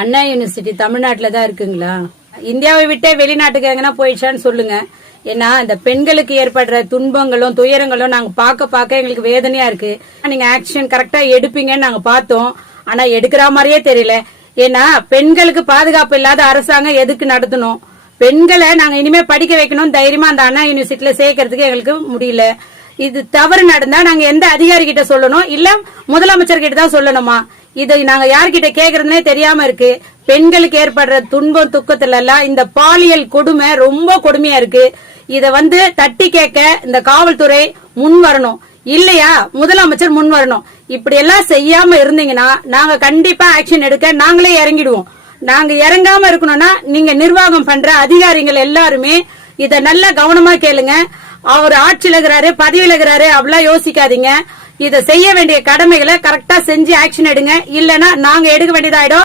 அண்ணா university தமிழ்நாட்டுல தான் இருக்குங்களா? இந்தியாவை விட்டே வெளிநாட்டுக்கு எங்கன்னா போயிடுச்சான்னு சொல்லுங்க. ஏன்னா இந்த பெண்களுக்கு ஏற்படுற துன்பங்களும் துயரங்களும் நாங்க பார்க்க எங்களுக்கு வேதனையா இருக்கு. நீங்க ஆக்ஷன் கரெக்டா எடுப்பீங்கன்னு நாங்க பார்த்தோம். ஆனா எடுக்கிற மாதிரியே தெரியல. ஏன்னா பெண்களுக்கு பாதுகாப்பு இல்லாத அரசாங்கம் எதுக்கு நடத்தணும்? பெண்களை நாங்க இனிமே படிக்க வைக்கணும் தைரியமா அந்த அண்ணா யூனிவர்சிட்டியில சேர்க்கறதுக்கு எங்களுக்கு முடியல. இது தவறு நடந்தா நாங்க எந்த அதிகாரி கிட்ட சொல்லணும், இல்ல முதலமைச்சர் கிட்ட தான் சொல்லணுமா? இதை நாங்க யார்கிட்ட கேக்குறதுனே தெரியாம இருக்கு. பெண்களுக்கு ஏற்படுற துன்பம் துக்கத்துல எல்லாம் இந்த பாலியல் கொடுமை ரொம்ப கொடுமையா இருக்கு. இத தட்டி கேட்க இந்த காவல்துறை முன் வரணும், இல்லையா முதலமைச்சர் முன் வரணும். இப்படி எல்லாம் செய்யாம இருந்தீங்கன்னா நாங்க கண்டிப்பா ஆக்ஷன் எடுக்க நாங்களே இறங்கிடுவோம். நாங்க இறங்காம இருக்கணும்னா நீங்க நிர்வாகம் பண்ற அதிகாரிகள் எல்லாருமே இத நல்ல கவனமா கேளுங்க. அவர் ஆட்சியில இருக்கிறாரு, பதவியில இருக்கிறாரு, அப்படிலாம் யோசிக்காதீங்க. இத செய்ய வேண்டிய கடமைகளை கரெக்டா செஞ்சு ஆக்ஷன் எடுங்க. இல்லன்னா நாங்க எடுக்க வேண்டியதாயிடும்.